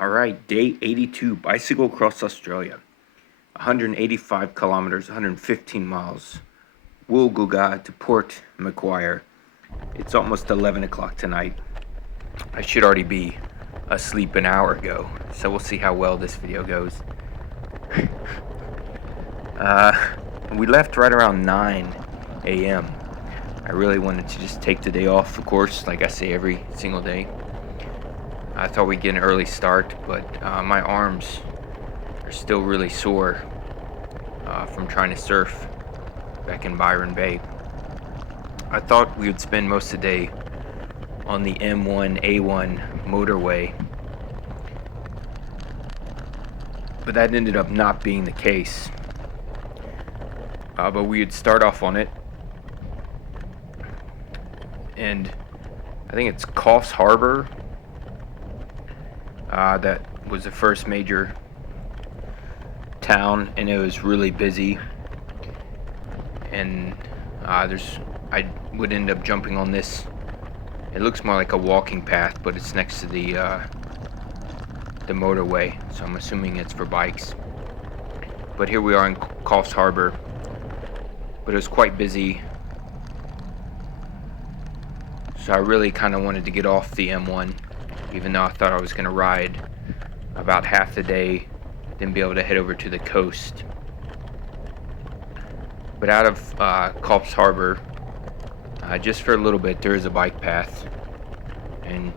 Alright, day 82, bicycle across Australia. 185 kilometers, 115 miles. Woolgoolga to Port Macquarie. It's almost 11 o'clock tonight. I should already be asleep an hour ago, so we'll see how well this video goes. We left right around 9 a.m. I really wanted to just take the day off, of course, like I say every single day. I thought we'd get an early start, but my arms are still really sore from trying to surf back in Byron Bay. I thought we would spend most of the day on the M1A1 motorway, but that ended up not being the case. But we would start off on it, and I think it's Coffs Harbour. That was the first major town, and it was really busy. And I would end up jumping on this. It looks more like a walking path, but it's next to the motorway, so I'm assuming it's for bikes. But here we are in Coffs Harbour, but it was quite busy. So I really kind of wanted to get off the M1. Even though I thought I was going to ride about half the day, then be able to head over to the coast. But out of Coffs Harbour, just for a little bit, there is a bike path, and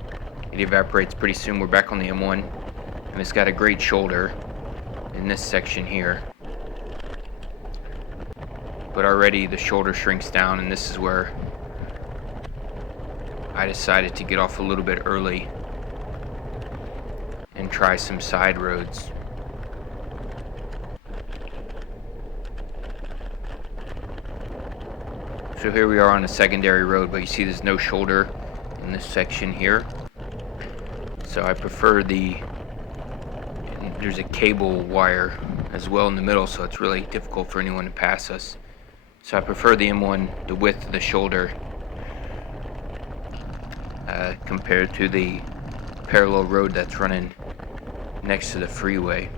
it evaporates pretty soon. We're back on the M1, and it's got a great shoulder in this section here. But already the shoulder shrinks down, and this is where I decided to get off a little bit early and try some side roads. So here we are on a secondary road, but you see there's no shoulder in this section here. So I prefer there's a cable wire as well in the middle, so it's really difficult for anyone to pass us. So I prefer the M1, the width of the shoulder, compared to the parallel road that's running next to the freeway.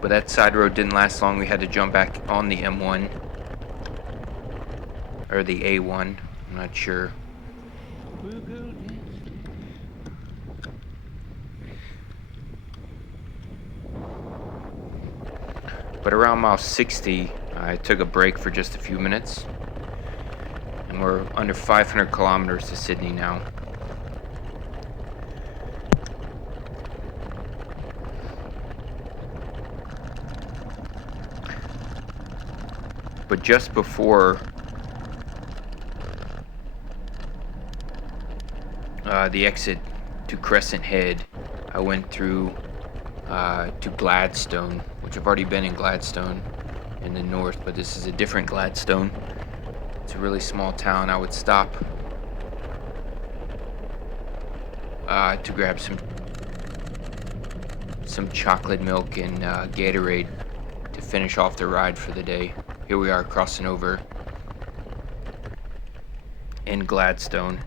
But that side road didn't last long. We had to jump back on the M1 or the A1, I'm not sure. But around mile 60, I took a break for just a few minutes, and we're under 500 kilometers to Sydney now. But just before the exit to Crescent Head, I went through to Gladstone, which I've already been in Gladstone in the north, but this is a different Gladstone. It's a really small town. I would stop to grab some chocolate milk and Gatorade to finish off the ride for the day. Here we are crossing over in Gladstone.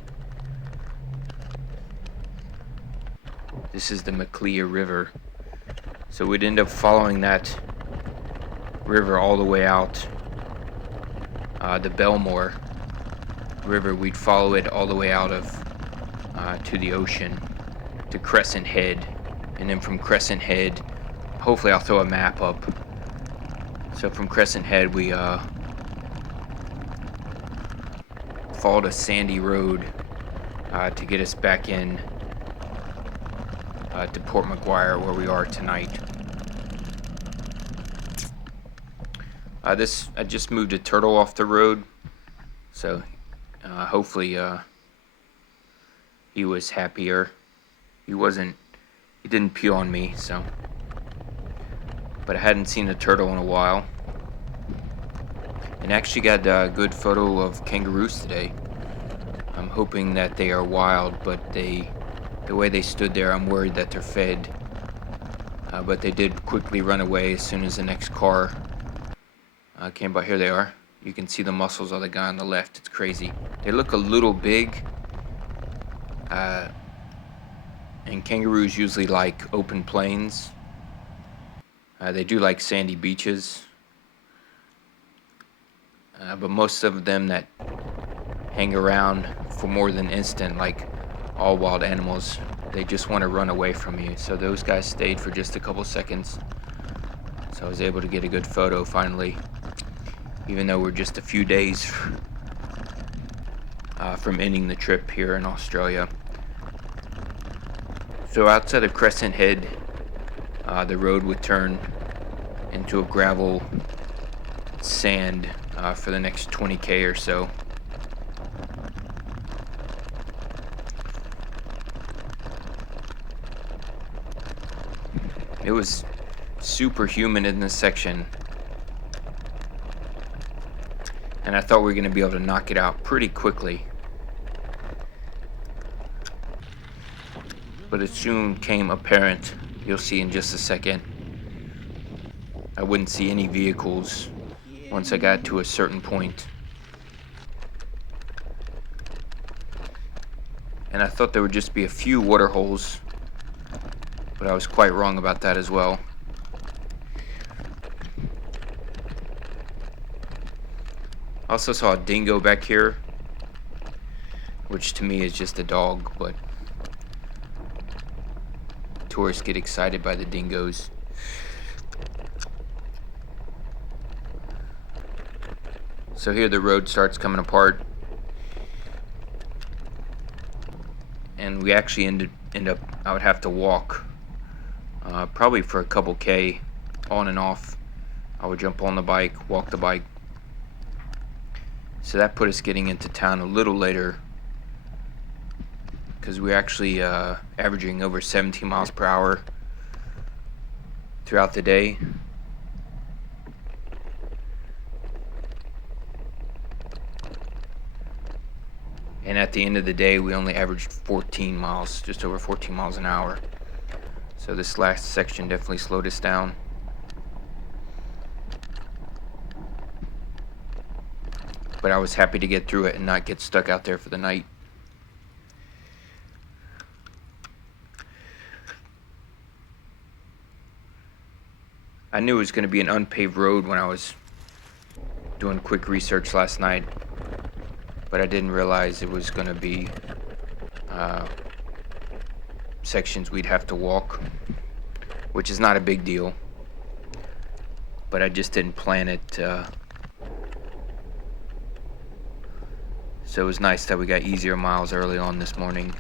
This is the Macquarie River. So we'd end up following that river all the way out. The Belmore River, we'd follow it all the way out of to the ocean, to Crescent Head. And then from Crescent Head, hopefully I'll throw a map up. So from Crescent Head, we followed a sandy road to get us back in to Port Macquarie, where we are tonight. I just moved a turtle off the road, so hopefully he was happier. He didn't pee on me, so. But I hadn't seen a turtle in a while. And actually got a good photo of kangaroos today. I'm hoping that they are wild, but the way they stood there, I'm worried that they're fed. But they did quickly run away as soon as the next car came by. Here they are. You can see the muscles of the guy on the left. It's crazy. They look a little big, And kangaroos usually like open plains. They do like sandy beaches. But most of them that hang around for more than an instant, like all wild animals, they just want to run away from you. So those guys stayed for just a couple seconds. So I was able to get a good photo finally, even though we're just a few days from ending the trip here in Australia. So outside of Crescent Head, the road would turn into a gravel sand for the next 20k or so. It was super humid in this section, and I thought we were going to be able to knock it out pretty quickly. But it soon came apparent, you'll see in just a second, I wouldn't see any vehicles once I got to a certain point. And I thought there would just be a few water holes, but I was quite wrong about that as well. I also saw a dingo back here, which to me is just a dog, but tourists get excited by the dingoes. So here the road starts coming apart, and we actually end up, I would have to walk probably for a couple K on and off. I would jump on the bike, walk the bike. So that put us getting into town a little later, because we're actually averaging over 17 miles per hour throughout the day. And at the end of the day, we only averaged 14 miles, just over 14 miles an hour. So this last section definitely slowed us down. But I was happy to get through it and not get stuck out there for the night. I knew it was going to be an unpaved road when I was doing quick research last night, but I didn't realize it was going to be sections we'd have to walk, which is not a big deal, but I just didn't plan it. So it was nice that we got easier miles early on this morning.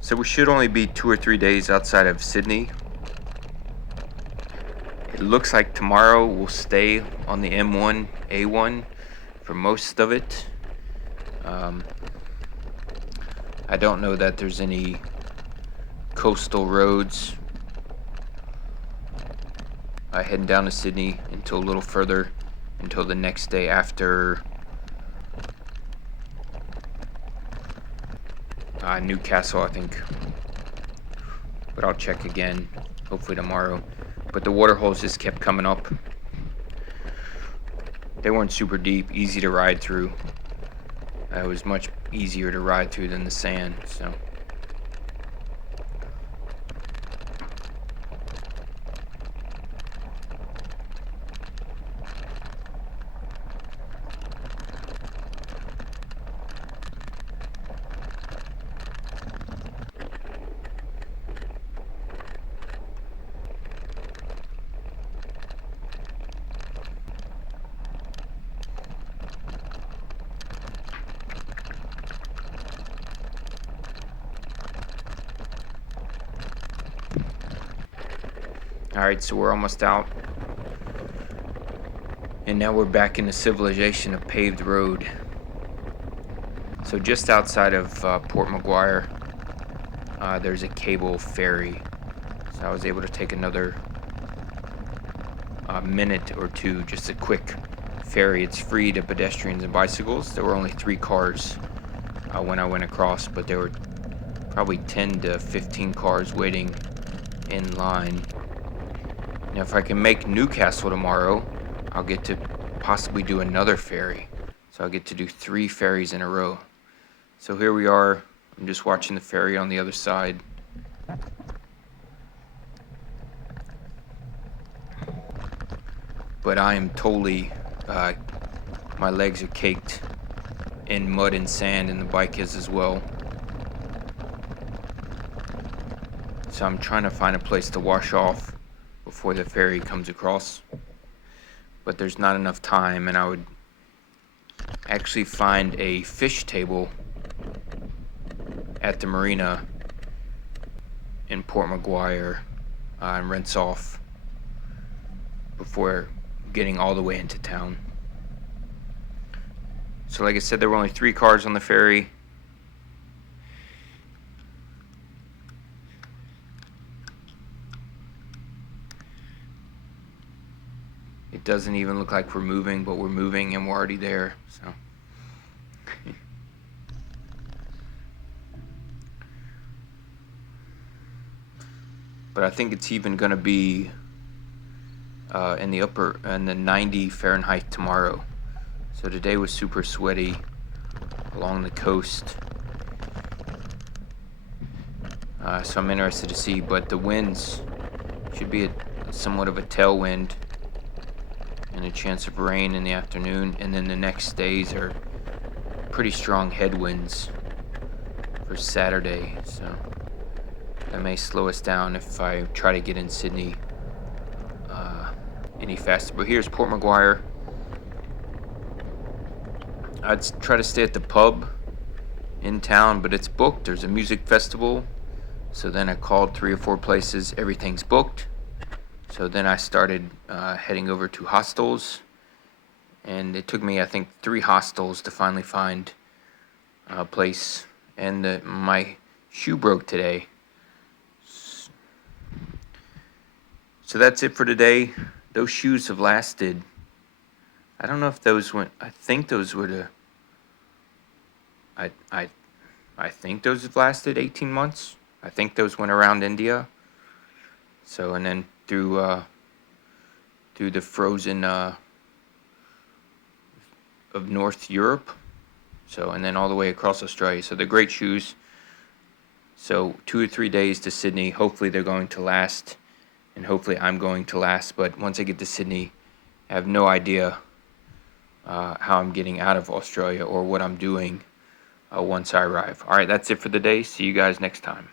So we should only be 2 or 3 days outside of Sydney. It looks like tomorrow we'll stay on the M1, A1 for most of it. I don't know that there's any coastal roads heading down to Sydney until a little further, until the next day after Newcastle, I think. But I'll check again, hopefully tomorrow. But the water holes just kept coming up. They weren't super deep, easy to ride through. It was much easier to ride through than the sand, so. Alright, so we're almost out. And now we're back in the civilization of paved road. So just outside of Port Macquarie, there's a cable ferry. So I was able to take another minute or two, just a quick ferry. It's free to pedestrians and bicycles. There were only 3 cars when I went across, but there were probably 10 to 15 cars waiting in line. Now if I can make Newcastle tomorrow, I'll get to possibly do another ferry. So I'll get to do 3 ferries in a row. So here we are. I'm just watching the ferry on the other side. But I am totally, my legs are caked in mud and sand, and the bike is as well. So I'm trying to find a place to wash off before the ferry comes across. But there's not enough time, and I would actually find a fish table at the marina in Port Macquarie and rinse off before getting all the way into town. So like I said, there were only 3 cars on the ferry. It doesn't even look like we're moving, but we're moving and we're already there. So but I think it's even going to be in the 90 Fahrenheit tomorrow. So today was super sweaty along the coast. So I'm interested to see, but the winds should be somewhat of a tailwind and a chance of rain in the afternoon, and then the next days are pretty strong headwinds for Saturday, so that may slow us down if I try to get in Sydney any faster. But here's Port Macquarie. I'd try to stay at the pub in town, but it's booked. There's a music festival. So then I called 3 or 4 places. Everything's booked. So then I started heading over to hostels. And it took me, I think, 3 hostels to finally find a place. And my shoe broke today. So that's it for today. Those shoes have lasted. I don't know if those went. I think those would have. I think those have lasted 18 months. I think those went around India. So and then through the frozen of North Europe. So and then all the way across Australia. So they're great shoes. So 2 or 3 days to Sydney. Hopefully they're going to last, and hopefully I'm going to last. But once I get to Sydney, I have no idea how I'm getting out of Australia or what I'm doing once I arrive. All right, that's it for the day. See you guys next time.